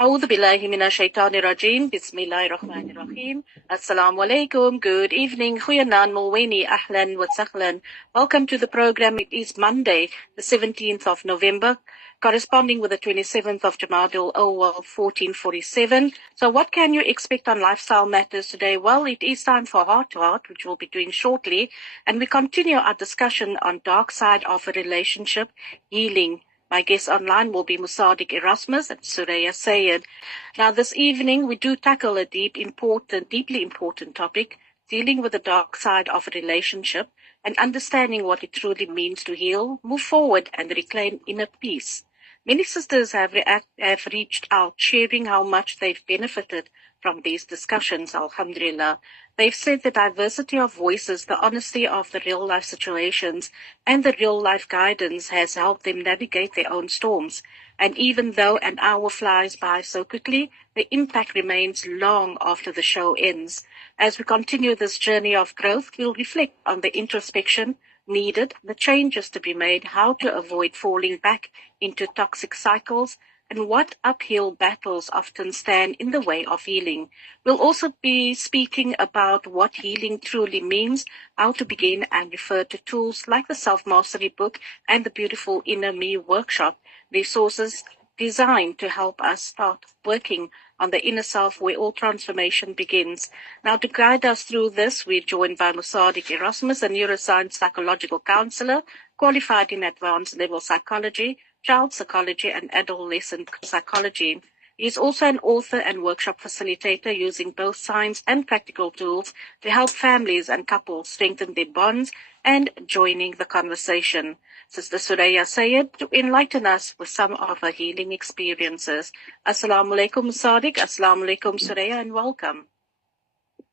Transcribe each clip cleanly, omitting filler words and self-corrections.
أعوذ بالله من الشيطان الرجيم بسم الله الرحمن الرحيم Assalamu alaikum. Good evening. Goeienaand, Mulweni, Ahlan wa Sahlan. Welcome to the program. It is Monday, the 17th of November, corresponding with the 27th of Jamadul Awwal 1447. So what can you expect on lifestyle matters today? Well, it is time for Heart to Heart, which we'll be doing shortly. And we continue our discussion on dark side of a relationship, healing. My guests online will be Musadik Erasmus and Suraya Sayed. Now, this evening, we do tackle a deeply important topic, dealing with the dark side of a relationship and understanding what it truly means to heal, move forward, and reclaim inner peace. Many sisters have reached out, sharing how much they've benefited from these discussions, alhamdulillah. They've said the diversity of voices, the honesty of the real-life situations, and the real-life guidance has helped them navigate their own storms. And even though an hour flies by so quickly, the impact remains long after the show ends. As we continue this journey of growth, we'll reflect on the introspection needed, the changes to be made, how to avoid falling back into toxic cycles, and what uphill battles often stand in the way of healing. We'll also be speaking about what healing truly means, how to begin, and refer to tools like the Self-Mastery book and the beautiful Inner Me workshop, resources designed to help us start working on the inner self where all transformation begins. Now, to guide us through this, we're joined by Musadik Erasmus, a neuroscience psychological counselor, qualified in advanced level psychology, child psychology, and adolescent psychology. He is also an author and workshop facilitator using both science and practical tools to help families and couples strengthen their bonds and joining the conversation. Sister Suraya Sayed to enlighten us with some of her healing experiences. Assalamu alaikum, Sadiq. Assalamu alaikum, Suraya, and welcome.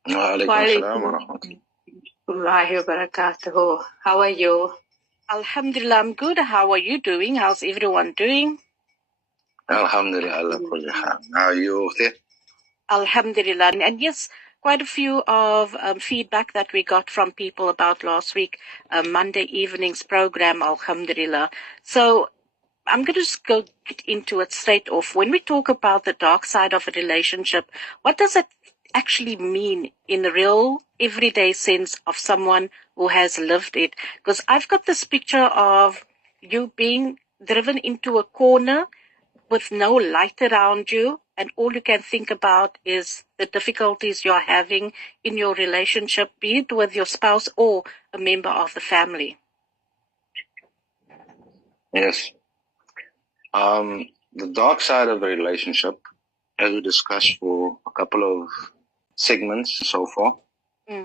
Wa alaikum assalam wa rahmatullahi wa barakatuh. How are you? Alhamdulillah, I'm good. How are you doing? How's everyone doing? Alhamdulillah. How are you? Alhamdulillah. And yes, quite a few of feedback that we got from people about last week, Monday evening's program, alhamdulillah. So I'm going to just go into it straight off. When we talk about the dark side of a relationship, what does it actually mean in the real everyday sense of someone who has lived it? Because I've got this picture of you being driven into a corner with no light around you, and all you can think about is the difficulties you're having in your relationship, be it with your spouse or a member of the family. Yes. The dark side of a relationship, as we discussed for a couple of segments so far.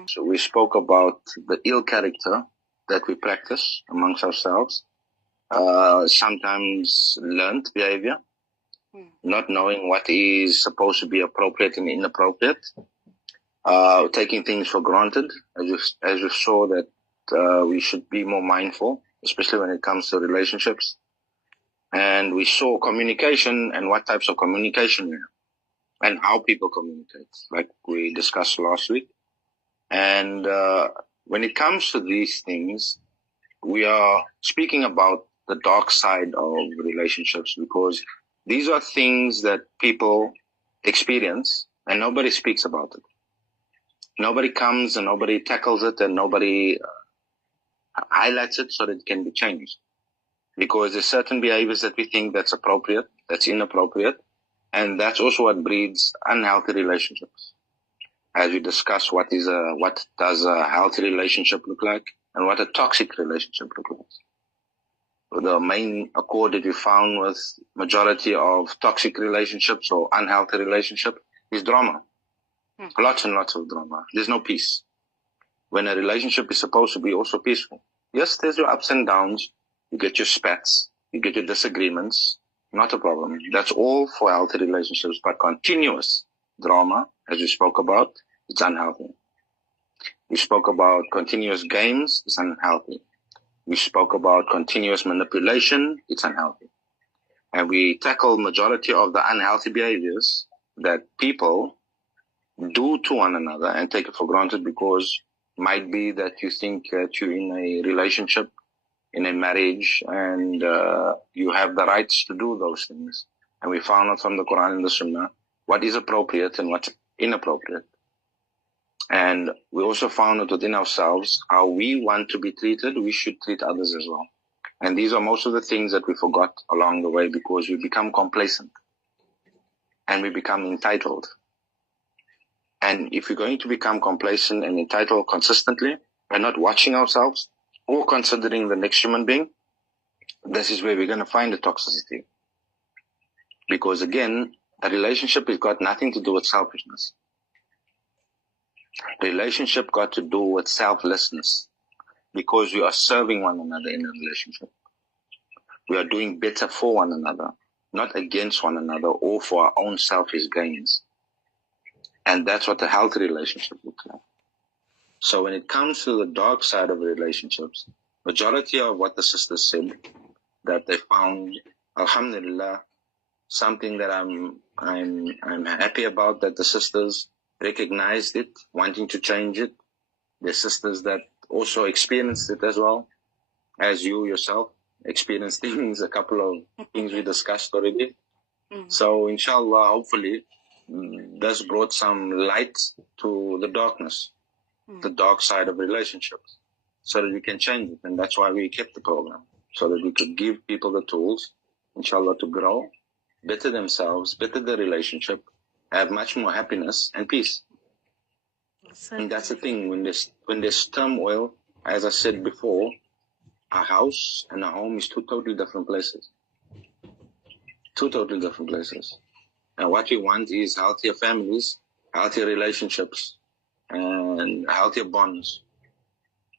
So we spoke about the ill character that we practice amongst ourselves, sometimes learned behavior, not knowing what is supposed to be appropriate and inappropriate, taking things for granted, as you saw that we should be more mindful, especially when it comes to relationships. And we saw communication and what types of communication we have and how people communicate, like we discussed last week. And when it comes to these things, we are speaking about the dark side of relationships because these are things that people experience and nobody speaks about it. Nobody comes and nobody tackles it and nobody highlights it so that it can be changed. Because there's certain behaviors that we think that's appropriate, that's inappropriate, and that's also what breeds unhealthy relationships. As we discuss what does a healthy relationship look like and what a toxic relationship look like. The main accord that we found with majority of toxic relationships or unhealthy relationship is drama. Lots and lots of drama. There's no peace. When a relationship is supposed to be also peaceful. Yes, there's your ups and downs. You get your spats, you get your disagreements, not a problem. That's all for healthy relationships, but continuous drama, as we spoke about, it's unhealthy. We spoke about continuous games, it's unhealthy. We spoke about continuous manipulation, it's unhealthy. And we tackle majority of the unhealthy behaviors that people do to one another and take it for granted because might be that you think that you're in a relationship, in a marriage, and you have the rights to do those things. and we found out from the Quran and the Sunnah what is appropriate and what's inappropriate. And we also found out within ourselves how we want to be treated, we should treat others as well. And these are most of the things that we forgot along the way because we become complacent and we become entitled. And if we're going to become complacent and entitled consistently and not watching ourselves or considering the next human being, this is where we're going to find the toxicity. Because again, a relationship has got nothing to do with selfishness. Relationship got to do with selflessness, because we are serving one another in a relationship. We are doing better for one another, not against one another or for our own selfish gains. And that's what a healthy relationship looks like. So when it comes to the dark side of relationships, majority of what the sisters said, that they found, alhamdulillah, something that I'm happy about, that the sisters recognized it, wanting to change it. The sisters that also experienced it as well, as you yourself experienced things, a couple of things we discussed already. So inshallah, hopefully, this brought some light to the darkness, the dark side of relationships, so that we can change it. And that's why we kept the program, so that we could give people the tools, inshallah, to grow, better themselves, better their relationship, have much more happiness and peace. And that's the thing, when there's turmoil, as I said before, our house and our home is two totally different places. Two totally different places. And what we want is healthier families, healthier relationships, and healthier bonds,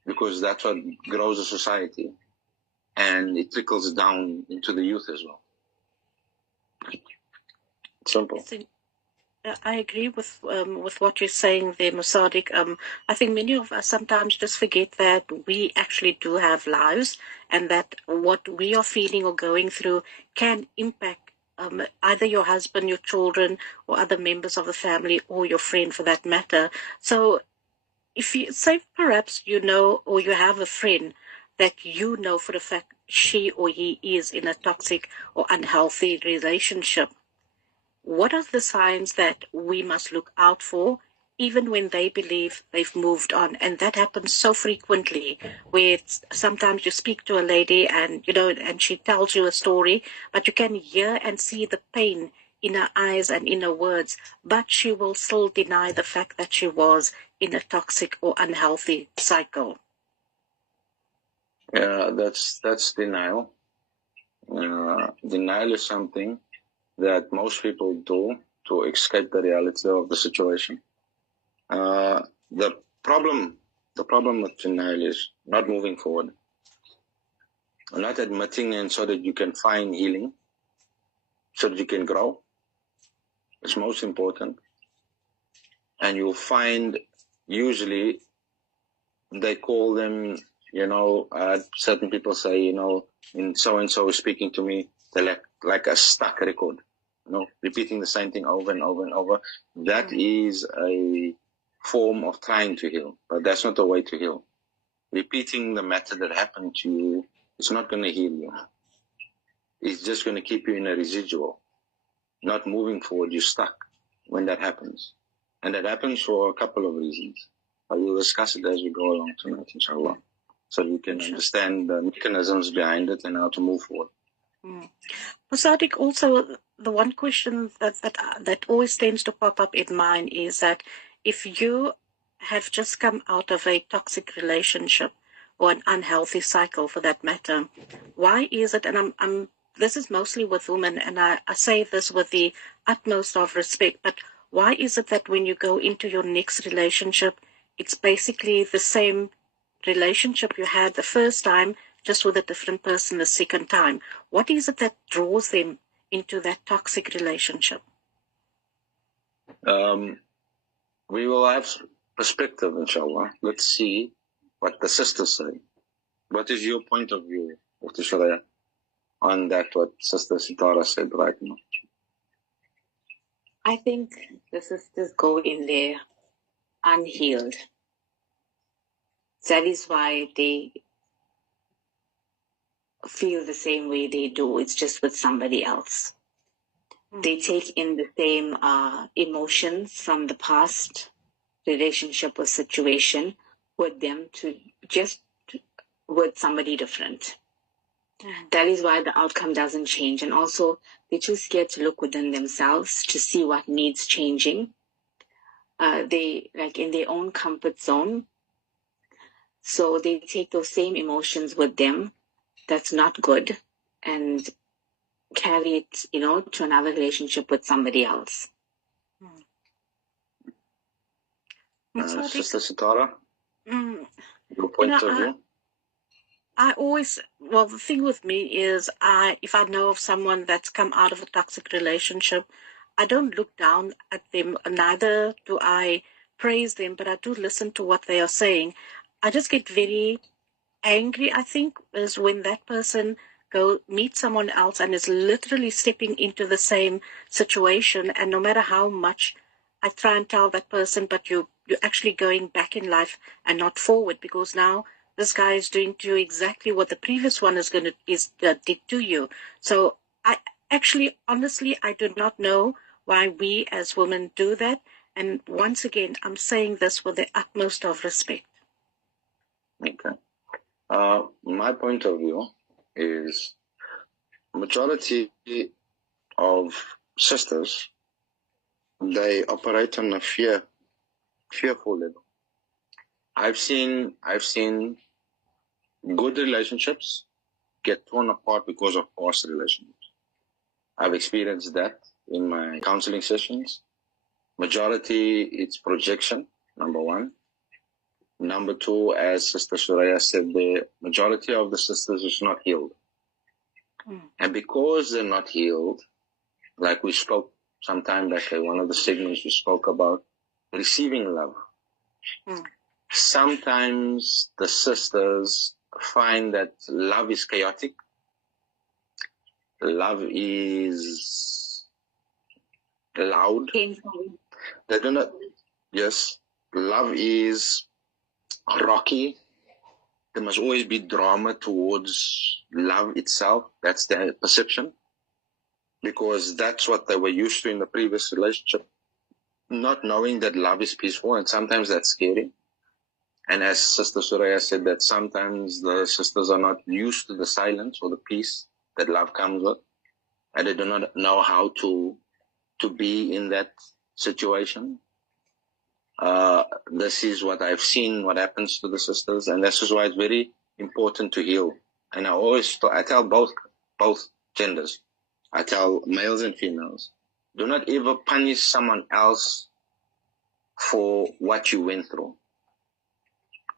because that's what grows a society, and it trickles down into the youth as well. Simple. I agree with what you're saying there, Musadik. I think many of us sometimes just forget that we actually do have lives, and that what we are feeling or going through can impact either your husband, your children, or other members of the family, or your friend for that matter. So if you say perhaps you know, or you have a friend that you know for a fact she or he is in a toxic or unhealthy relationship, what are the signs that we must look out for, even when they believe they've moved on? And that happens so frequently, where sometimes you speak to a lady and, and she tells you a story, but you can hear and see the pain in her eyes and in her words, but she will still deny the fact that she was in a toxic or unhealthy cycle. Yeah, that's denial. Denial is something that most people do to escape the reality of the situation. The problem with denial is not moving forward, not admitting, and so that you can find healing, so that you can grow. It's most important. And you'll find, usually, they call them, certain people say, in so-and-so is speaking to me, they're like a stuck record, repeating the same thing over and over and over. That is a form of trying to heal, but that's not the way to heal. Repeating the matter that happened to you is not going to heal you. It's just going to keep you in a residual, not moving forward. You're stuck when that happens. And that happens for a couple of reasons. I will discuss it as we go along tonight, inshallah, so you can understand the mechanisms behind it and how to move forward. Musadik, also the one question that always tends to pop up in mind is that if you have just come out of a toxic relationship or an unhealthy cycle for that matter, why is it, and I'm this is mostly with women, and I say this with the utmost of respect, but why is it that when you go into your next relationship, it's basically the same relationship you had the first time, just with a different person the second time? What is it that draws them into that toxic relationship? We will have perspective, inshallah. Let's see what the sisters say. What is your point of view of the Sharia on that, what Sister Sitara said right now? I think the sisters go in there unhealed. That is why they feel the same way they do. It's just with somebody else. They take in the same emotions from the past relationship or situation with them to just with somebody different. That is why the outcome doesn't change. And also, they're too scared to look within themselves to see what needs changing. They like in their own comfort zone. So they take those same emotions with them. That's not good. And carry it, to another relationship with somebody else. Sister Sitara, your point of view? The thing with me is if I know of someone that's come out of a toxic relationship, I don't look down at them, neither do I praise them, but I do listen to what they are saying. I just get very angry, I think, is when that person go meet someone else and is literally stepping into the same situation, and no matter how much I try and tell that person, but you're actually going back in life and not forward, because now this guy is doing to you exactly what the previous one did to you. So I actually, honestly, I do not know why we as women do that. And once again, I'm saying this with the utmost of respect. Okay. My point of view is majority of sisters, they operate on a fearful level. I've seen good relationships get torn apart because of past relationships. I've experienced that in my counseling sessions. Majority, it's projection, number one. Number two, as Sister Soraya said, the majority of the sisters is not healed. And because they're not healed, like we spoke sometime back, one of the segments we spoke about, receiving love. Sometimes the sisters find that love is chaotic. Love is loud. They do not, yes, love is rocky. There must always be drama towards love itself. That's their perception. Because that's what they were used to in the previous relationship. Not knowing that love is peaceful, and sometimes that's scary. And as Sister Soraya said, that sometimes the sisters are not used to the silence or the peace that love comes with. And they do not know how to be in that situation. This is what I've seen, what happens to the sisters, and this is why it's very important to heal. And I tell both genders, I tell males and females, do not ever punish someone else for what you went through.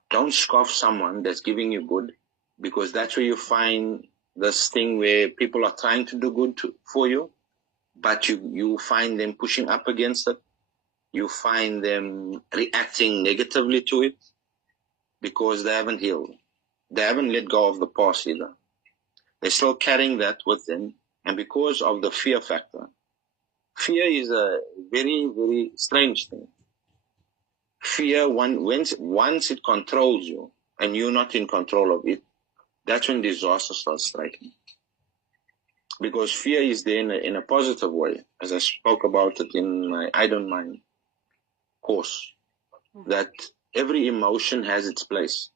Don't scoff someone that's giving you good, because that's where you find this thing where people are trying to do good for you, but you find them pushing up against it. You find them reacting negatively to it because they haven't healed. They haven't let go of the past either. They're still carrying that with them. And because of the fear factor, fear is a very, very strange thing. Fear, once it controls you and you're not in control of it, that's when disaster starts striking. Because fear is there in a positive way, as I spoke about it in my I Don't Mind course, that every emotion has its place.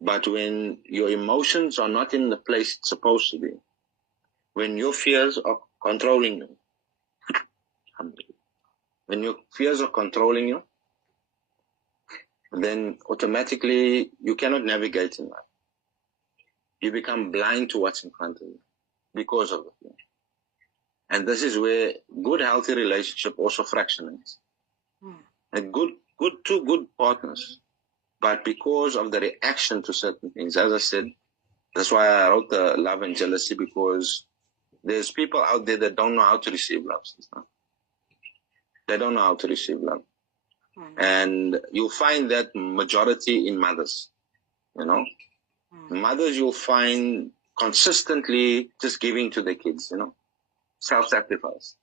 But when your emotions are not in the place it's supposed to be, when your fears are controlling you, then automatically you cannot navigate in life. You become blind to what's in front of you because of the fear. And this is where good, healthy relationship also fractionates. And two good partners, but because of the reaction to certain things, as I said, that's why I wrote the love and jealousy, because there's people out there that don't know how to receive love. They don't know how to receive love. And you'll find that majority in mothers, Mothers you'll find consistently just giving to the kids, self-sacrifice.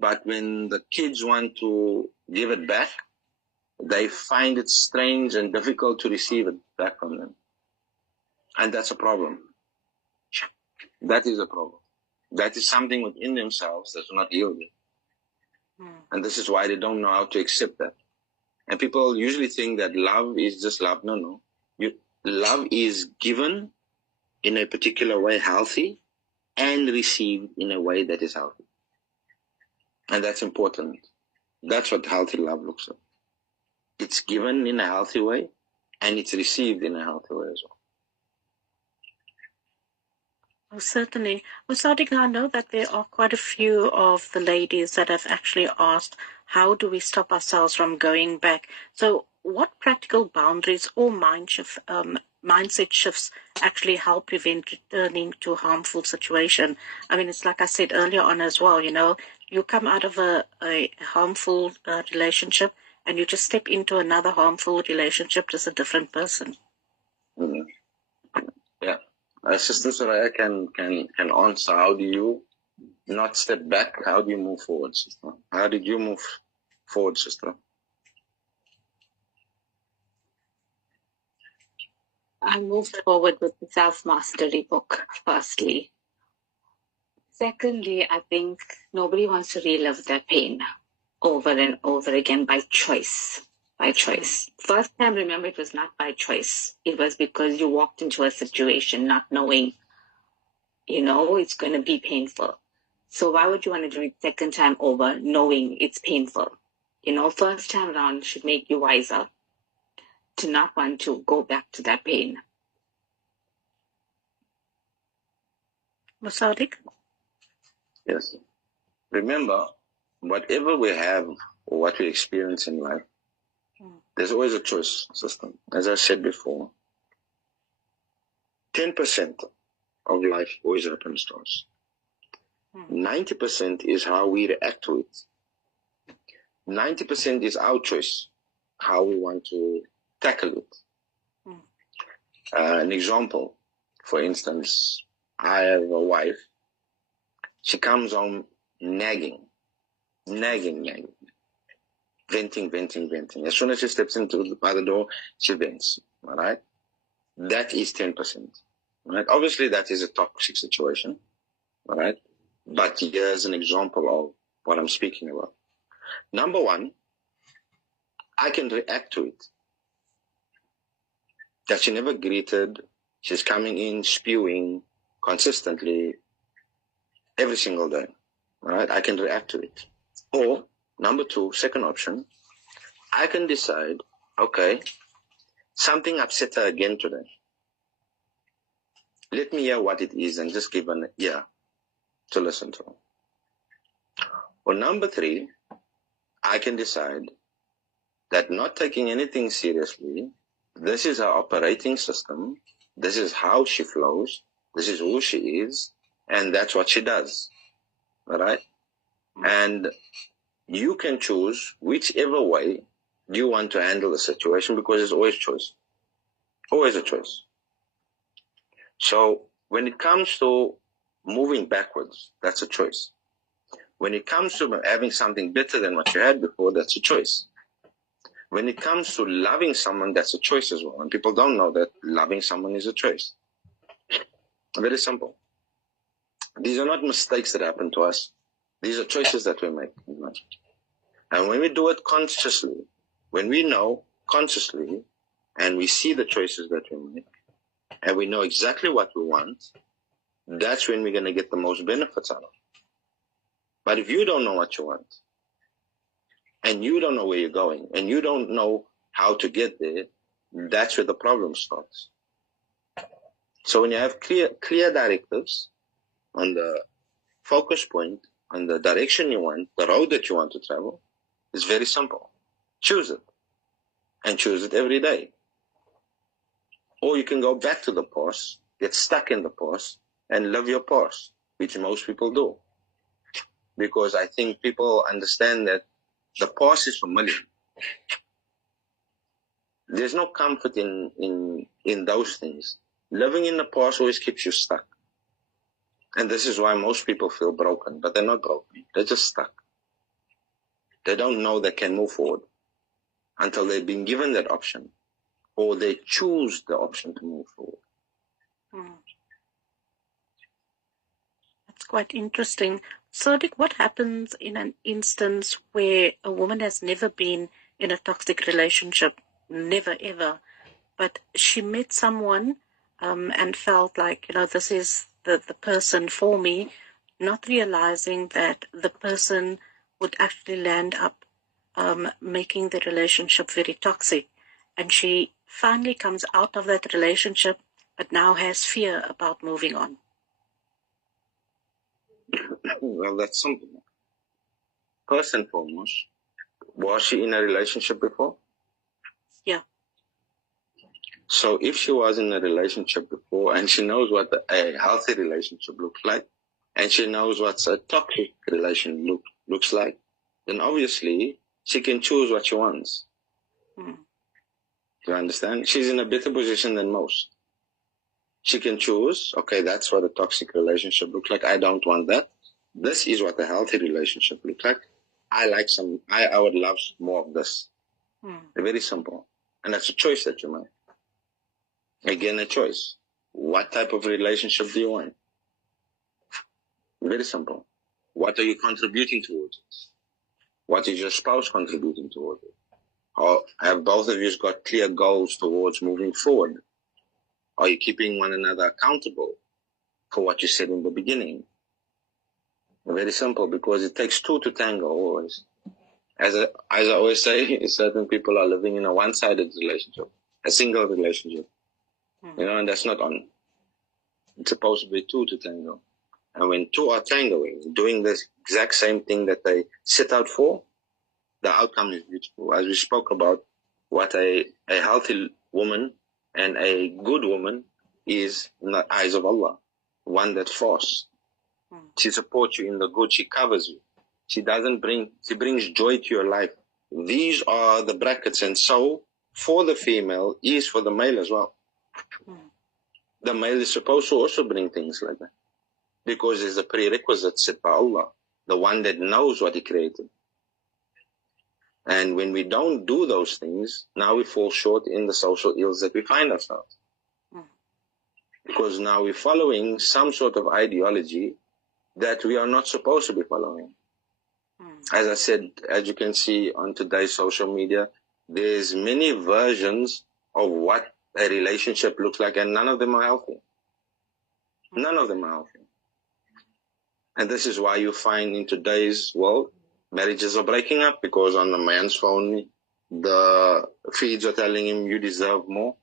But when the kids want to give it back, they find it strange and difficult to receive it back from them. And that's a problem. That is a problem. that is something within themselves that's not yielding. And this is why they don't know how to accept that. And people usually think that love is just love. No. Love is given in a particular way, healthy, and received in a way that is healthy. And that's important. That's what healthy love looks like. It's given in a healthy way, and it's received in a healthy way as well. Oh, certainly. Well, Sadiq, I know that there are quite a few of the ladies that have actually asked, how do we stop ourselves from going back? So what practical boundaries or mindset shifts actually help prevent returning to a harmful situation? I mean, it's like I said earlier on as well, you come out of a harmful relationship and you just step into another harmful relationship as a different person. Yeah. Sister Soraya can answer. How do you not step back? How do you move forward, sister? How did you move forward, sister? I moved forward with the self-mastery book, firstly. Secondly, I think nobody wants to relive their pain over and over again by choice. By choice. First time, remember, it was not by choice. It was because you walked into a situation not knowing, it's going to be painful. So why would you want to do it second time over knowing it's painful? First time around should make you wiser to not want to go back to that pain. Sadiq? Yes. Remember, whatever we have or what we experience in life, there's always a choice system. As I said before, 10% of life always happens to us. 90% is how we react to it. 90% is our choice, how we want to tackle it. An example, for instance, I have a wife. She comes home nagging, venting. As soon as she steps into by the door, she vents. All right, that is 10%. All right, obviously that is a toxic situation. All right, but here's an example of what I'm speaking about. Number one, I can react to it. That she never greeted. She's coming in spewing consistently every single day. All right, I can react to it. Or number two, second option, I can decide, okay, something upset her again today. Let me hear what it is and just give an ear to listen to. Or number three, I can decide that not taking anything seriously, this is her operating system, this is how she flows, this is who she is, and that's what she does. All right? And you can choose whichever way you want to handle the situation, because there's always choice. Always a choice. So when it comes to moving backwards, that's a choice. When it comes to having something better than what you had before, that's a choice. When it comes to loving someone, that's a choice as well. And people don't know that loving someone is a choice. Very simple. These are not mistakes that happen to us. These are choices that we make in life. And when we do it consciously, when we know consciously, and we see the choices that we make, and we know exactly what we want, that's when we're going to get the most benefits out of it. But if you don't know what you want, and you don't know where you're going, and you don't know how to get there, that's where the problem starts. So when you have clear directives on the focus point, on the direction you want, the road that you want to travel, it's very simple. Choose it. And choose it every day. Or you can go back to the past, get stuck in the past, and live your past, which most people do. Because I think people understand that the past is familiar. There's no comfort in those things. Living in the past always keeps you stuck. And this is why most people feel broken, but they're not broken. They're just stuck. They don't know they can move forward until they've been given that option, or they choose the option to move forward. It's quite interesting. Sadiq, what happens in an instance where a woman has never been in a toxic relationship, never ever, but she met someone and felt like, this is the person for me, not realizing that the person would actually land up making the relationship very toxic. And she finally comes out of that relationship, but now has fear about moving on. Well, that's something. First and foremost, was she in a relationship before? Yeah. So if she was in a relationship before and she knows what a healthy relationship looks like, and she knows what a toxic relation looks like, then obviously she can choose what she wants. You understand? She's in a better position than most. She can choose, okay, that's what a toxic relationship looks like. I don't want that. This is what a healthy relationship looks like. I would love more of this. Very simple. And that's a choice that you make. Again, a choice. What type of relationship do you want? Very simple. What are you contributing towards it? What is your spouse contributing towards it? Or have both of you got clear goals towards moving forward? Are you keeping one another accountable for what you said in the beginning? Very simple, because it takes two to tango always. As I always say, certain people are living in a one-sided relationship, a single relationship. And that's not on. It's supposed to be two to tango. And when two are tangoing, doing the exact same thing that they set out for, the outcome is beautiful. As we spoke about, what a healthy woman and a good woman is in the eyes of Allah. One that fasts. She supports you in the good. She covers you. She brings joy to your life. These are the brackets. And so, for the female is for the male as well. The male is supposed to also bring things like that. Because there's a prerequisite set by Allah. The one that knows what He created. And when we don't do those things, now we fall short in the social ills that we find ourselves. Because now we're following some sort of ideology that we are not supposed to be following. As I said, as you can see on today's social media, there's many versions of what a relationship looks like, and none of them are healthy. None of them are healthy. And this is why you find in today's world, marriages are breaking up, because on the man's phone, the feeds are telling him you deserve more.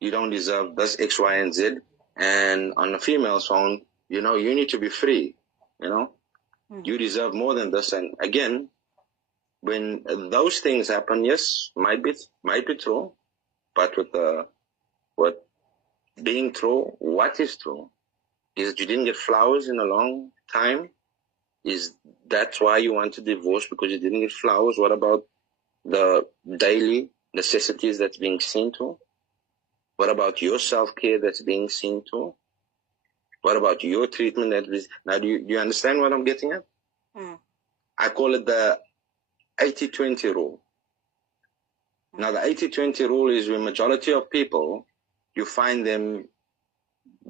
You don't deserve this, X, Y, and Z. And on the female's phone, you need to be free. You deserve more than this. And again, when those things happen, yes, might be true. But with being true, what is true? Is that you didn't get flowers in a long time? Is that why you want to divorce, because you didn't get flowers? What about the daily necessities that's being seen to? What about your self-care that's being seen to? What about your treatment? Now, do you understand what I'm getting at? I call it the 80-20 rule. Now, the 80-20 rule is when majority of people, you find them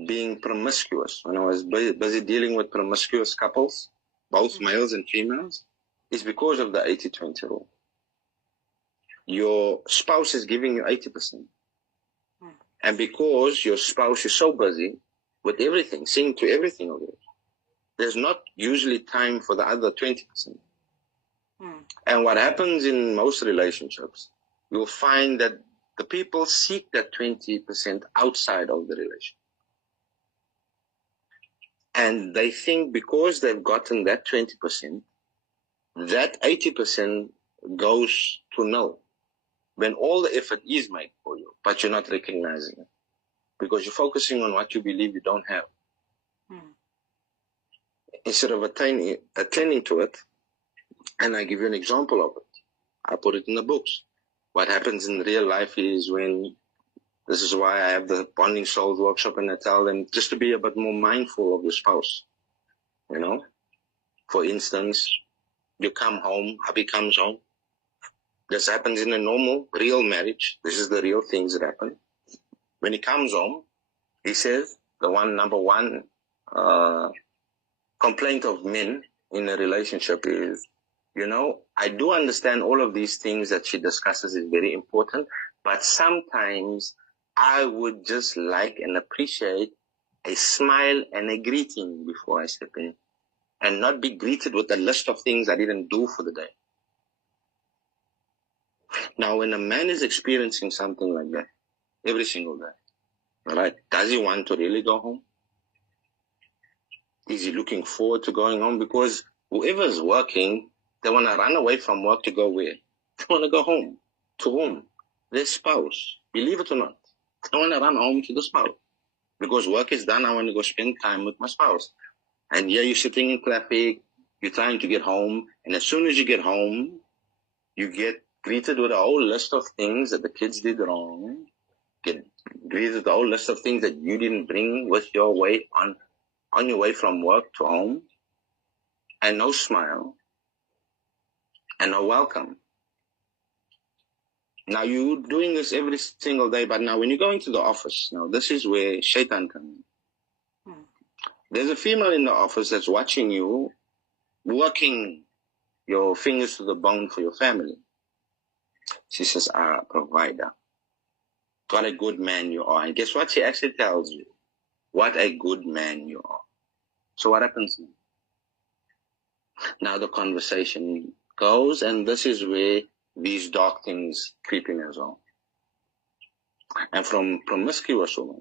being promiscuous. When I was busy dealing with promiscuous couples, both males and females, it's because of the 80-20 rule. Your spouse is giving you 80%. And because your spouse is so busy with everything, seeing to everything of it, there's not usually time for the other 20%. And what happens in most relationships, you'll find that the people seek that 20% outside of the relationship. And they think because they've gotten that 20%, that 80% goes to null. When all the effort is made for you, but you're not recognizing it. Because you're focusing on what you believe you don't have. Instead of attending to it, and I give you an example of it. I put it in the books. What happens in real life is this is why I have the Bonding Souls workshop, and I tell them just to be a bit more mindful of your spouse. For instance, you come home, hubby comes home. This happens in a normal, real marriage. This is the real things that happen. When he comes home, he says, the number one complaint of men in a relationship is, you know, I do understand all of these things that she discusses is very important, but sometimes I would just like and appreciate a smile and a greeting before I step in, and not be greeted with a list of things I didn't do for the day. Now, when a man is experiencing something like that every single day, all right, does he want to really go home? Is he looking forward to going home? Because whoever's working, they want to run away from work to go where? They want to go home. To whom? Their spouse. Believe it or not. They want to run home to the spouse. Because work is done, I want to go spend time with my spouse. And here you're sitting in traffic, you're trying to get home, and as soon as you get home, you get greeted with a whole list of things that the kids did wrong. Get greeted with a whole list of things that you didn't bring with your way on your way from work to home, and no smile, and no welcome. Now, you're doing this every single day, but now when you go into the office, now this is where shaitan comes in. There's a female in the office that's watching you, working your fingers to the bone for your family. She says, provider. What a good man you are. And guess what? She actually tells you, what a good man you are. So what happens now? Now the conversation goes, and this is where these dark things creep in as well. And from promiscuous women,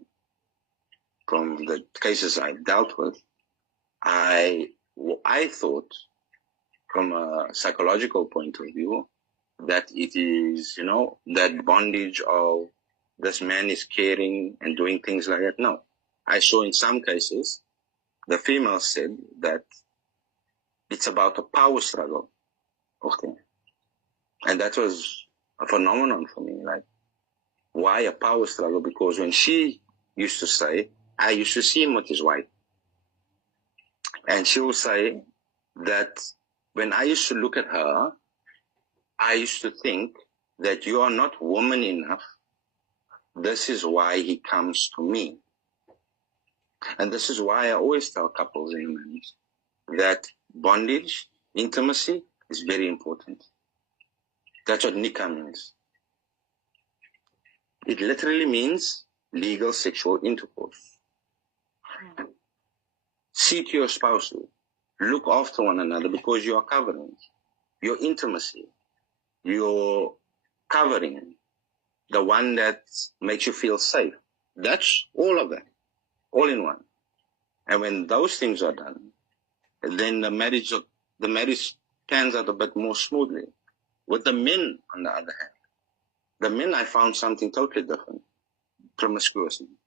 from the cases I've dealt with, I thought, from a psychological point of view, that it is, you know, that bondage of this man is caring and doing things like that. No. I saw in some cases, the female said that it's about a power struggle. Okay. And that was a phenomenon for me. Like, why a power struggle? Because when she used to say, I used to see him with his wife. And she would say that when I used to look at her, I used to think that you are not woman enough. This is why he comes to me. And this is why I always tell couples and marriage that bondage, intimacy is very important. That's what nikah means. It literally means legal sexual intercourse. See to your spouse, look after one another, because you are covering your intimacy, your covering, the one that makes you feel safe. That's all of that, all in one. And when those things are done, then the marriage pans out a bit more smoothly. With the men, on the other hand, the men, I found something totally different. Promiscuous men.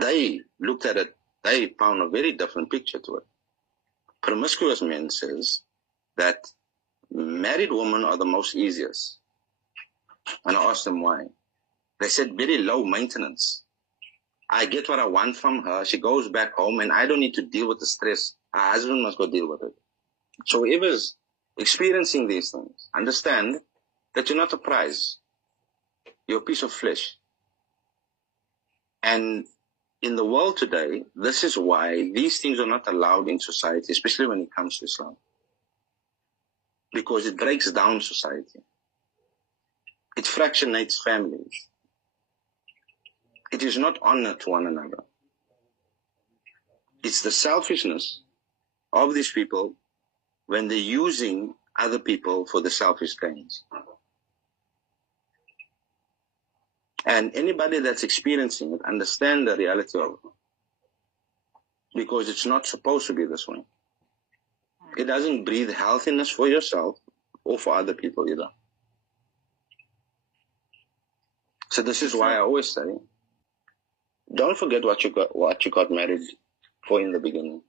They looked at it, they found a very different picture to it. Promiscuous men says that married women are the most easiest. And I asked them why. They said very low maintenance. I get what I want from her. She goes back home and I don't need to deal with the stress. Her husband must go deal with it. So whoever's experiencing these things, understand that you're not a prize. You're a piece of flesh. And in the world today, this is why these things are not allowed in society, especially when it comes to Islam. Because it breaks down society. It fractionates families. It is not honor to one another. It's the selfishness of these people when they're using other people for the selfish gains. And anybody that's experiencing it, understand the reality of it. Because it's not supposed to be this way. It doesn't breathe healthiness for yourself or for other people either. So this is why I always say, don't forget what you got married for in the beginning.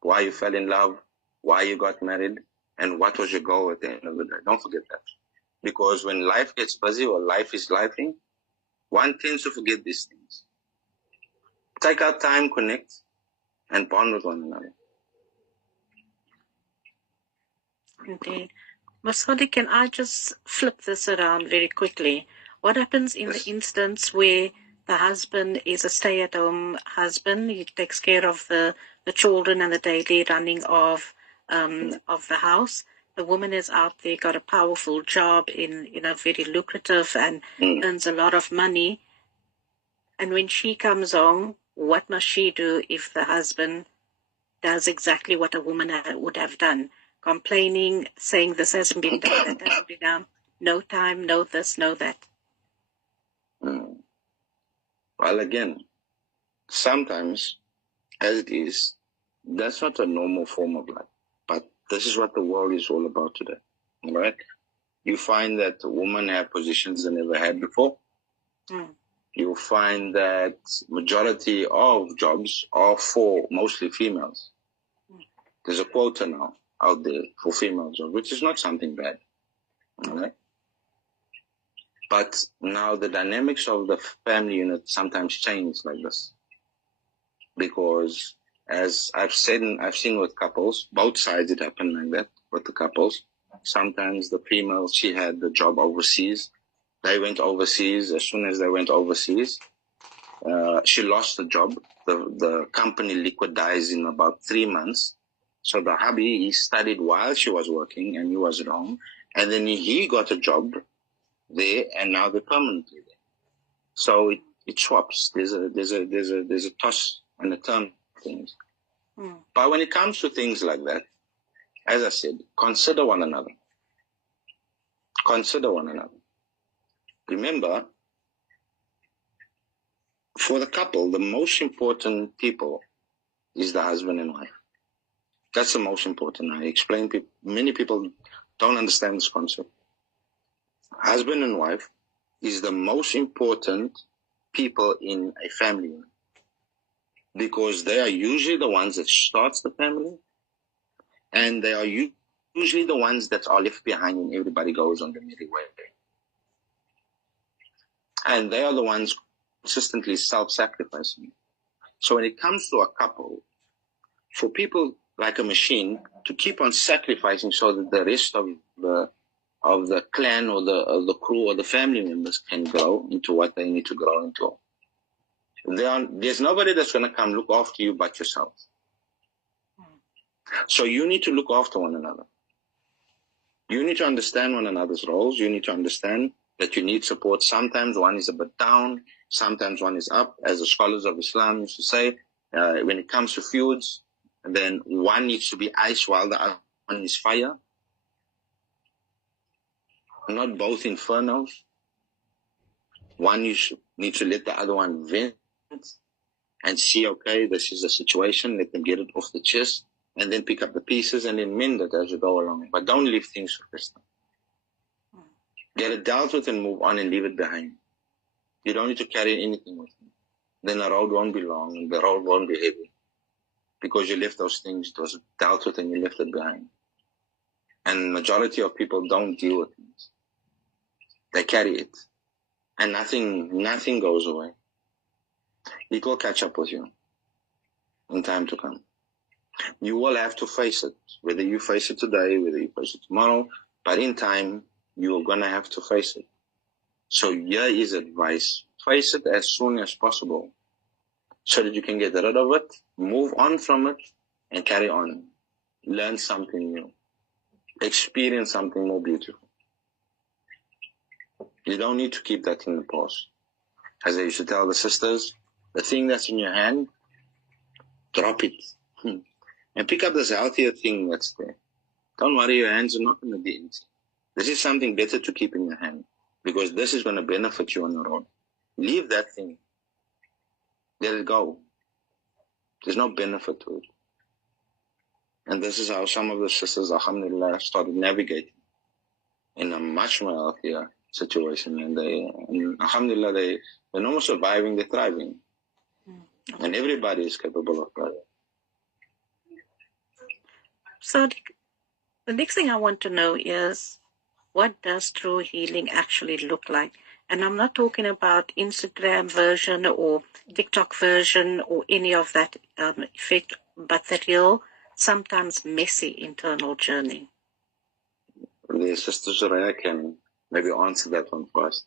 Why you fell in love, why you got married, and what was your goal at the end of the day. Don't forget that. Because when life gets busy or life is lifing, one tends to forget these things. Take out time, connect, and bond with one another. Indeed. Masudi, can I just flip this around very quickly? What happens in the instance where the husband is a stay-at-home husband, he takes care of the the children and the daily running of the house. The woman is out there, got a powerful job in very lucrative and earns a lot of money. And when she comes home, what must she do if the husband does exactly what a woman would have done? Complaining, saying this hasn't been done, that hasn't been done, no time, no this, no that. Well, again, sometimes, as it is, that's not a normal form of life. But this is what the world is all about today, right? You find that women have positions they never had before. You'll find that majority of jobs are for mostly females. There's a quota now out there for female jobs, which is not something bad, right? But now the dynamics of the family unit sometimes change like this. Because as I've seen with couples, both sides it happened like that with the couples. Sometimes the female, she had the job overseas. They went overseas. As soon as they went overseas, she lost the job. The company liquidized in about 3 months. So the hubby, he studied while she was working and he was at home. And then he got a job there and now they're permanently there. So it swaps. There's a toss and a turn things. But when it comes to things like that, as I said, consider one another. Consider one another. Remember, for the couple, the most important people is the husband and wife. That's the most important. I explain, many people don't understand this concept. Husband and wife is the most important people in a family unit. Because they are usually the ones that starts the family, and they are usually the ones that are left behind when everybody goes on the merry way. And they are the ones consistently self-sacrificing. So when it comes to a couple, for people like a machine to keep on sacrificing so that the rest of the clan or the crew or the family members can grow into what they need to grow into, there's nobody that's going to come look after you but yourself. So you need to look after one another. You need to understand one another's roles. You need to understand that you need support. Sometimes one is a bit down. Sometimes one is up. As the scholars of Islam used to say, when it comes to feuds, then one needs to be ice while the other one is fire. Not both infernos. One needs to let the other one vent and see, okay, this is the situation. Let them get it off the chest. And then pick up the pieces and then mend it as you go along. But don't leave things for Krista. Get it dealt with and move on and leave it behind. You don't need to carry anything with you. Then the road won't be long and the road won't be heavy. Because you left those things, it was dealt with and you left it behind. And majority of people don't deal with things. They carry it. And nothing goes away. It will catch up with you in time to come. You will have to face it, whether you face it today, whether you face it tomorrow, but in time, you're going to have to face it. So here is advice. Face it as soon as possible so that you can get rid of it, move on from it, and carry on. Learn something new. Experience something more beautiful. You don't need to keep that in the past. As I used to tell the sisters, the thing that's in your hand, drop it. And pick up this healthier thing that's there. Don't worry, your hands are not going to be empty. This is something better to keep in your hand because this is going to benefit you on your own. Leave that thing. Let it go. There's no benefit to it. And this is how some of the sisters, alhamdulillah, started navigating in a much more healthier situation. And alhamdulillah, they're not only surviving, they're thriving. And everybody is capable of thriving. So the next thing I want to know is, what does true healing actually look like? And I'm not talking about Instagram version or TikTok version or any of that effect, but the real, sometimes messy internal journey. The Sister Soraya can maybe answer that one first.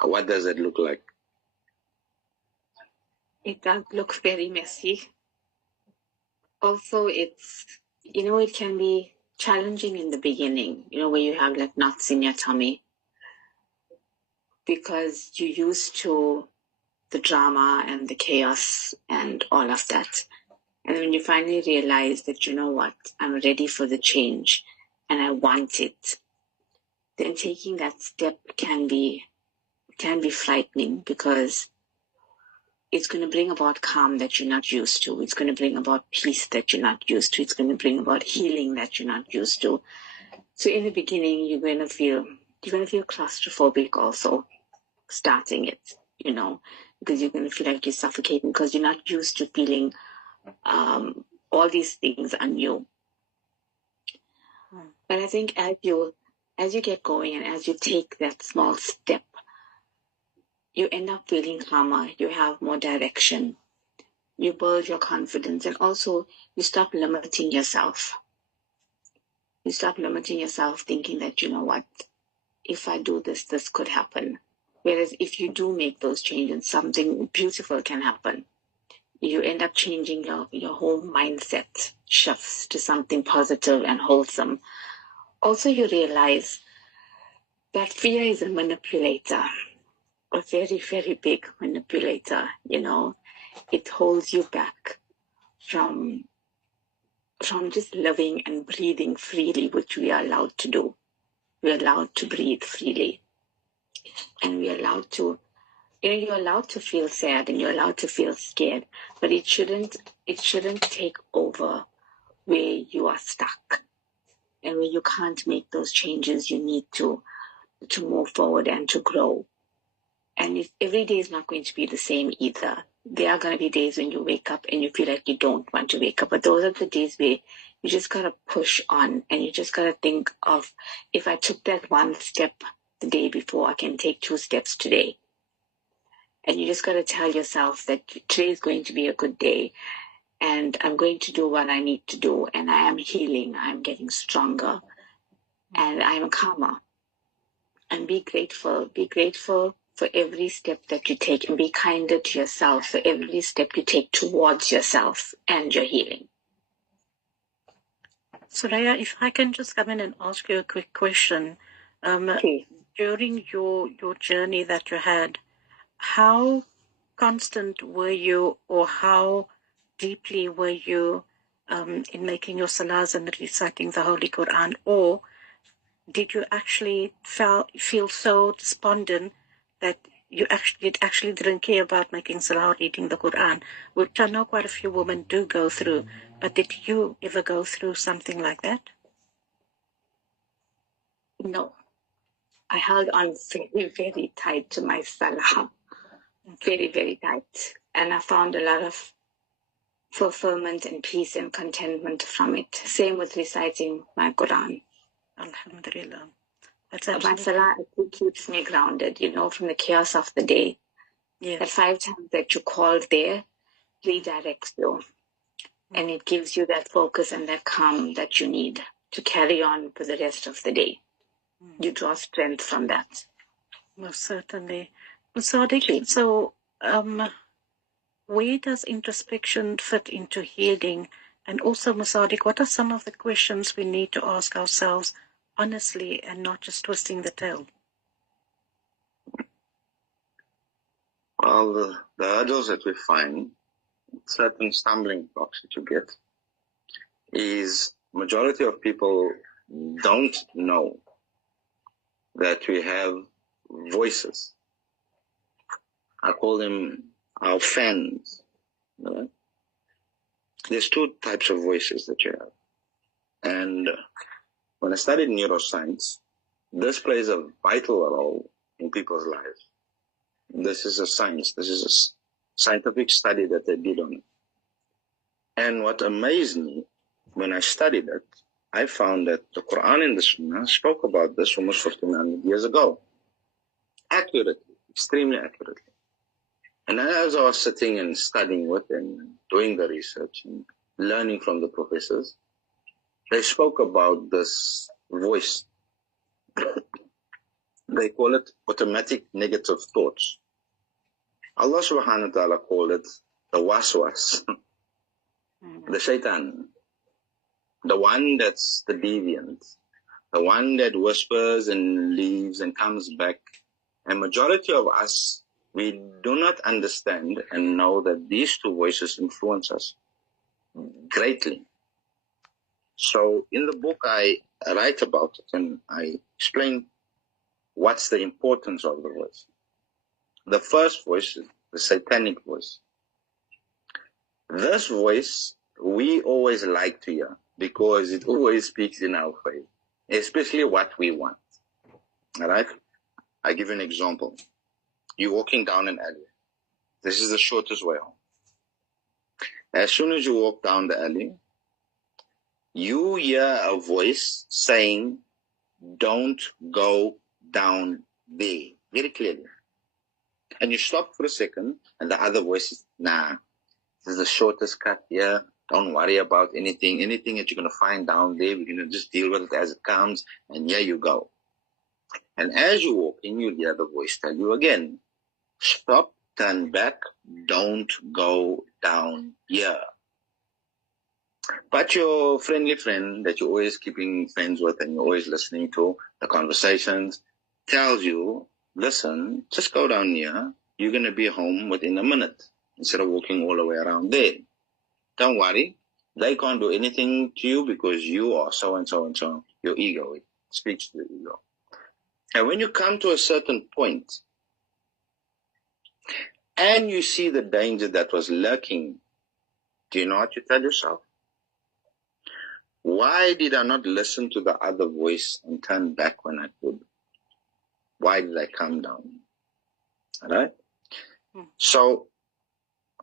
What does it look like? It does look very messy. Also, it's, it can be challenging in the beginning, where you have like knots in your tummy because you're used to the drama and the chaos and all of that. And when you finally realize that, you know what, I'm ready for the change and I want it, then taking that step can be frightening because it's going to bring about calm that you're not used to. It's going to bring about peace that you're not used to. It's going to bring about healing that you're not used to. So in the beginning, you're going to feel claustrophobic also starting it, because you're going to feel like you're suffocating because you're not used to feeling all these things are new. But I think as you get going and as you take that small step, you end up feeling calmer, you have more direction, you build your confidence, and also you stop limiting yourself. You stop limiting yourself thinking that, you know what, if I do this, this could happen. Whereas if you do make those changes, something beautiful can happen. You end up changing your whole mindset, shifts to something positive and wholesome. Also, you realize that fear is a manipulator, a very, very big manipulator. It holds you back from just living and breathing freely, which we are allowed to do. We're allowed to breathe freely, and we're allowed to, you're allowed to feel sad and you're allowed to feel scared, but it shouldn't take over where you are stuck and where you can't make those changes you need to move forward and to grow. And every day is not going to be the same either. There are going to be days when you wake up and you feel like you don't want to wake up, but those are the days where you just got to push on and you just got to think of, if I took that one step the day before, I can take 2 steps today. And you just got to tell yourself that today is going to be a good day and I'm going to do what I need to do, and I am healing, I'm getting stronger, and I'm calmer. And be grateful for every step that you take, and be kinder to yourself for every step you take towards yourself and your healing. Soraya, if I can just come in and ask you a quick question. During your journey that you had, how constant were you, or how deeply were you in making your salahs and reciting the Holy Quran, or did you actually feel so despondent that you actually didn't care about making salah or reading the Quran, which I know quite a few women do go through, but did you ever go through something like that? No. I held on very, very tight to my salah. Very, very tight. And I found a lot of fulfillment and peace and contentment from it. Same with reciting my Quran. Alhamdulillah. My salah keeps me grounded, from the chaos of the day. Yes. That 5 times that you called there redirects you. And it gives you that focus and that calm that you need to carry on for the rest of the day. You draw strength from that. Most certainly. Sadiq, so where does introspection fit into healing? And also, Sadiq, what are some of the questions we need to ask ourselves honestly and not just twisting the tail? Well, the hurdles that we find, certain stumbling blocks that you get, is majority of people don't know that we have voices. I call them our fans. There's 2 types of voices that you have. And when I studied neuroscience, this plays a vital role in people's lives. This is a science. This is a scientific study that they did on it. And what amazed me when I studied it, I found that the Quran and the Sunnah spoke about this almost 1,500 years ago. Accurately, extremely accurately. And as I was sitting and studying with them, and doing the research and learning from the professors, they spoke about this voice. They call it automatic negative thoughts. Allah subhanahu wa ta'ala called it the waswas. The shaitan, the one that's the deviant, the one that whispers and leaves and comes back. And majority of us, we do not understand and know that these two voices influence us greatly. So in the book, I write about it and I explain what's the importance of the voice. The first voice is the satanic voice. This voice we always like to hear because it always speaks in our favor, especially what we want. All right? I give you an example. You're walking down an alley. This is the shortest way home. As soon as you walk down the alley, you hear a voice saying, "Don't go down there," very clearly. And you stop for a second, and the other voice is, "Nah, this is the shortest cut here. Don't worry about anything. Anything that you're going to find down there, we're going to just deal with it as it comes, and here you go." And as you walk in, you hear the voice tell you again, "Stop, turn back, don't go down here." But your friendly friend that you're always keeping friends with and you're always listening to the conversations tells you, "Listen, just go down here. You're going to be home within a minute instead of walking all the way around there. Don't worry. They can't do anything to you because you are so and so and so." Your ego, it speaks to the ego. And when you come to a certain point and you see the danger that was lurking, do you know what you tell yourself? Why did I not listen to the other voice and turn back when I could? Why did I come down? All right? So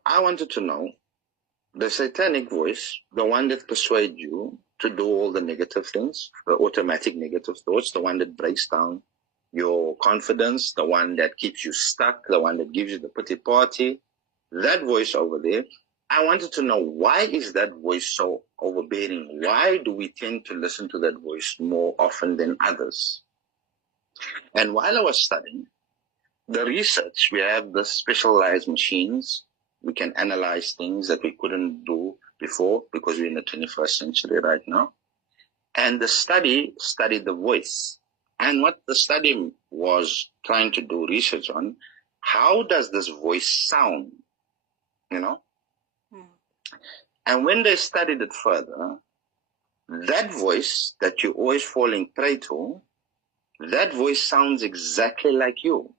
I wanted to know, the satanic voice, the one that persuades you to do all the negative things, the automatic negative thoughts, the one that breaks down your confidence, the one that keeps you stuck, the one that gives you the pity party, that voice over there, I wanted to know, why is that voice so overbearing? Why do we tend to listen to that voice more often than others? And while I was studying the research, we have the specialized machines. We can analyze things that we couldn't do before because we're in the 21st century right now. And the study studied the voice. And what the study was trying to do research on, how does this voice sound? You know? And when they studied it further, that voice that you're always falling prey to, that voice sounds exactly like you.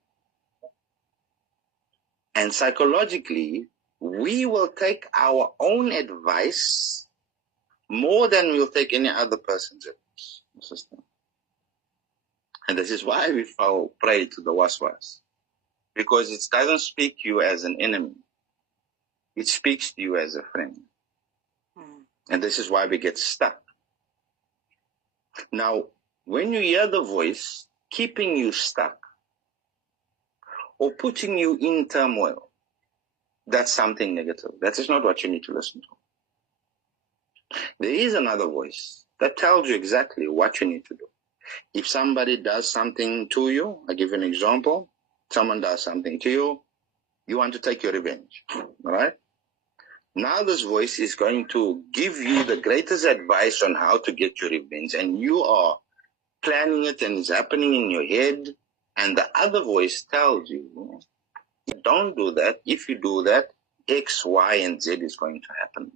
And psychologically, we will take our own advice more than we'll take any other person's advice. And this is why we fall prey to the waswas. Because it doesn't speak to you as an enemy. It speaks to you as a friend. And this is why we get stuck. Now, when you hear the voice keeping you stuck or putting you in turmoil, that's something negative. That is not what you need to listen to. There is another voice that tells you exactly what you need to do. If somebody does something to you, I give you an example. Someone does something to you, you want to take your revenge. All right? Now this voice is going to give you the greatest advice on how to get your revenge, and you are planning it and it's happening in your head, and the other voice tells you, don't do that. If you do that, X, Y, and Z is going to happen.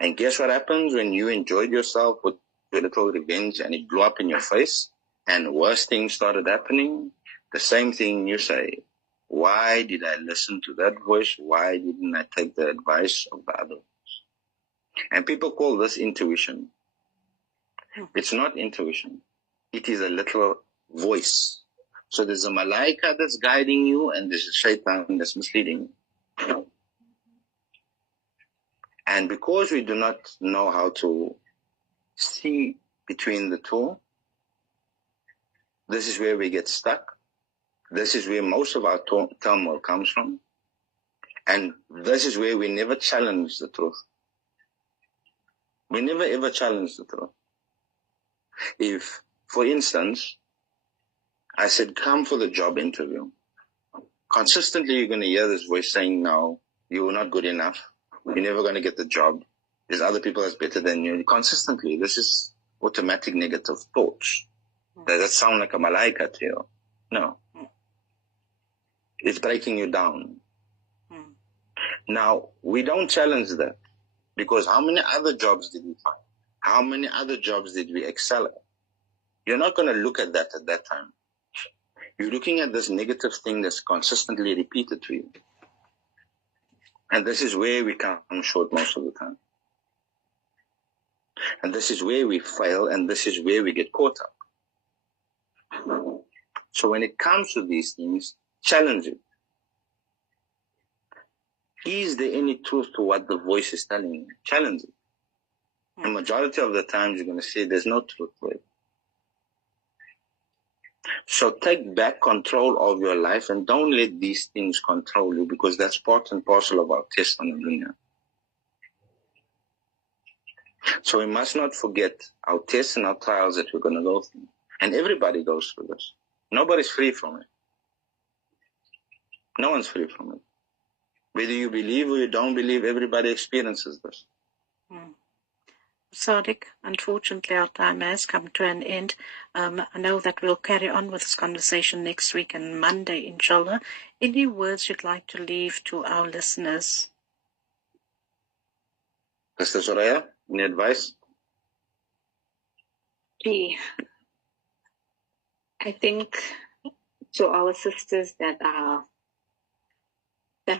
And guess what happens when you enjoyed yourself with your little revenge and it blew up in your face and worse things started happening? The same thing you say. Why did I listen to that voice? Why didn't I take the advice of the other voice? And people call this intuition. It's not intuition. It is a little voice. So there's a malaika that's guiding you and there's a shaitan that's misleading you. And because we do not know how to see between the two, this is where we get stuck. This is where most of our turmoil comes from. And this is where we never challenge the truth. We never ever challenge the truth. If, for instance, I said, come for the job interview, consistently you're going to hear this voice saying, no, you're not good enough. You're never going to get the job. There's other people that's better than you. Consistently, this is automatic negative thoughts. Does that sound like a malaika to you? No. It's breaking you down. Now, we don't challenge that, because how many other jobs did we find? How many other jobs did we excel at? You're not going to look at that time. You're looking at this negative thing that's consistently repeated to you. And this is where we come short most of the time. And this is where we fail, and this is where we get caught up. So when it comes to these things, challenge it. Is there any truth to what the voice is telling you? Challenge it. The majority of the times you're going to say there's no truth to it. So take back control of your life and don't let these things control you, because that's part and parcel of our test on the dunya. So we must not forget our tests and our trials that we're going to go through. And everybody goes through this. Nobody's free from it. No one's free from it. Whether you believe or you don't believe, everybody experiences this. Sadiq, unfortunately our time has come to an end. I know that we'll carry on with this conversation next week and Monday, inshallah. Any words you'd like to leave to our listeners? Sister Soraya, any advice? I think to our sisters that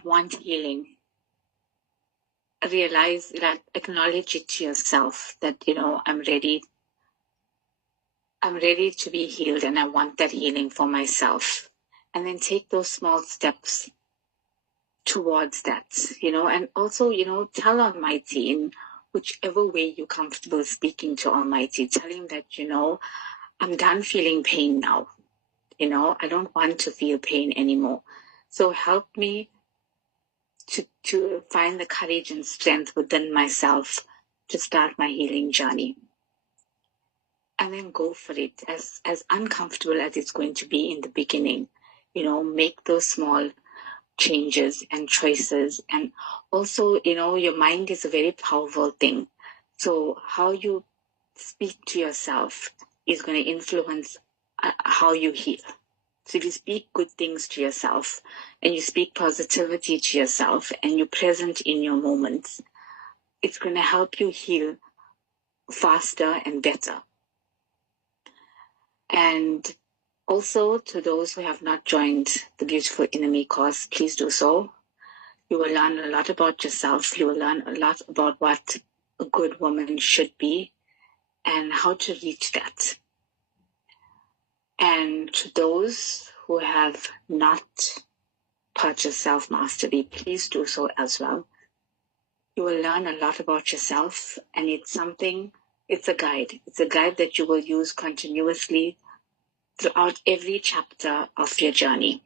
want healing, realize that, acknowledge it to yourself that, I'm ready to be healed and I want that healing for myself. And then take those small steps towards that, and also, tell Almighty in whichever way you're comfortable speaking to Almighty, tell him that, I'm done feeling pain now. I don't want to feel pain anymore. So help me to find the courage and strength within myself to start my healing journey. And then go for it, as uncomfortable as it's going to be in the beginning. Make those small changes and choices. And also, your mind is a very powerful thing. So how you speak to yourself is going to influence how you heal. So if you speak good things to yourself and you speak positivity to yourself and you're present in your moments, it's going to help you heal faster and better. And also to those who have not joined the Beautiful Enemy course, please do so. You will learn a lot about yourself. You will learn a lot about what a good woman should be and how to reach that. And to those who have not purchased Self-Mastery, please do so as well. You will learn a lot about yourself, and it's a guide. It's a guide that you will use continuously throughout every chapter of your journey.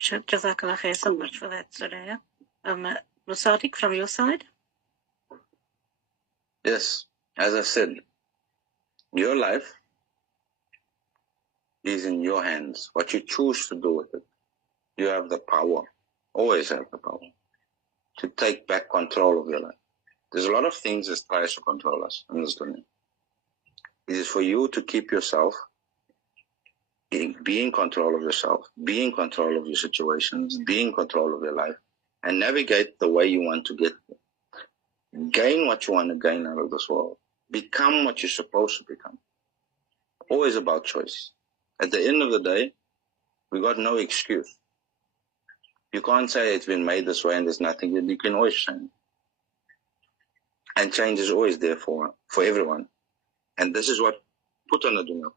Jazakallah khair so much for that, Soraya. Sadiq, from your side? Yes, as I said, your life is in your hands. What you choose to do with it, you have the power, always have the power, to take back control of your life. There's a lot of things that tries to control us in this dunya. It is for you to keep yourself, be in control of yourself, be in control of your situations, be in control of your life, and navigate the way you want to get there. Gain what you want to gain out of this world. Become what you're supposed to become. Always about choice. At the end of the day, we got no excuse. You can't say it's been made this way and there's nothing. You can always change. And change is always there for everyone. And this is what put on the dunya.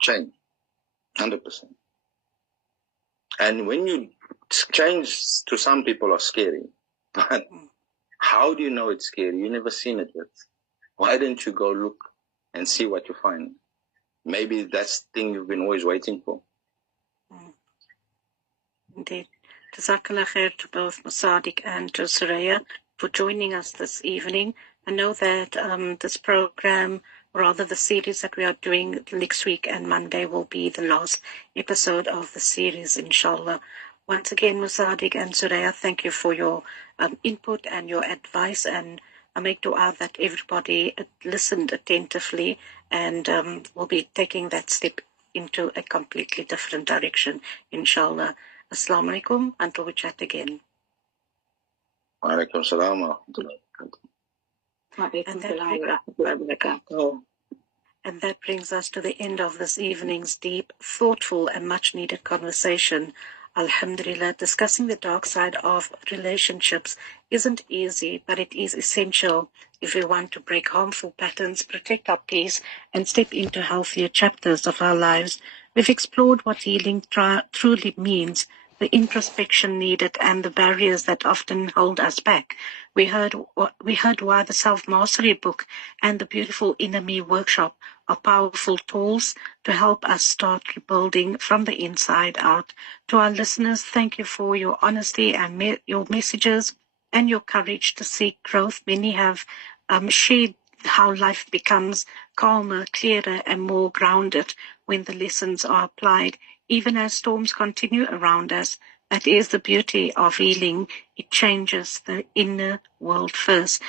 Change. 100%. And when you change, to some people are scary. But how do you know it's scary? You've never seen it yet. Why don't you go look and see what you find? Maybe that's the thing you've been always waiting for. Indeed. Jazakallah khair to both Sadiq and to Soraya for joining us this evening. I know that this program, or rather the series that we are doing next week and Monday, will be the last episode of the series, inshallah. Once again, Musadik and Suraya, thank you for your input and your advice, and I make dua that everybody listened attentively and will be taking that step into a completely different direction, inshallah. Assalamu alaikum, until we chat again. Wa alaikum salam wa rahmatullahi. And that brings us to the end of this evening's deep, thoughtful, and much needed conversation. Alhamdulillah, discussing the dark side of relationships isn't easy, but it is essential if we want to break harmful patterns, protect our peace, and step into healthier chapters of our lives. We've explored what healing truly means, the introspection needed, and the barriers that often hold us back. We heard why the Self-Mastery book and the beautiful Inner Me workshop are powerful tools to help us start rebuilding from the inside out. To our listeners, thank you for your honesty and your messages and your courage to seek growth. Many have shared how life becomes calmer, clearer, and more grounded when the lessons are applied, even as storms continue around us. That is the beauty of healing. It changes the inner world first.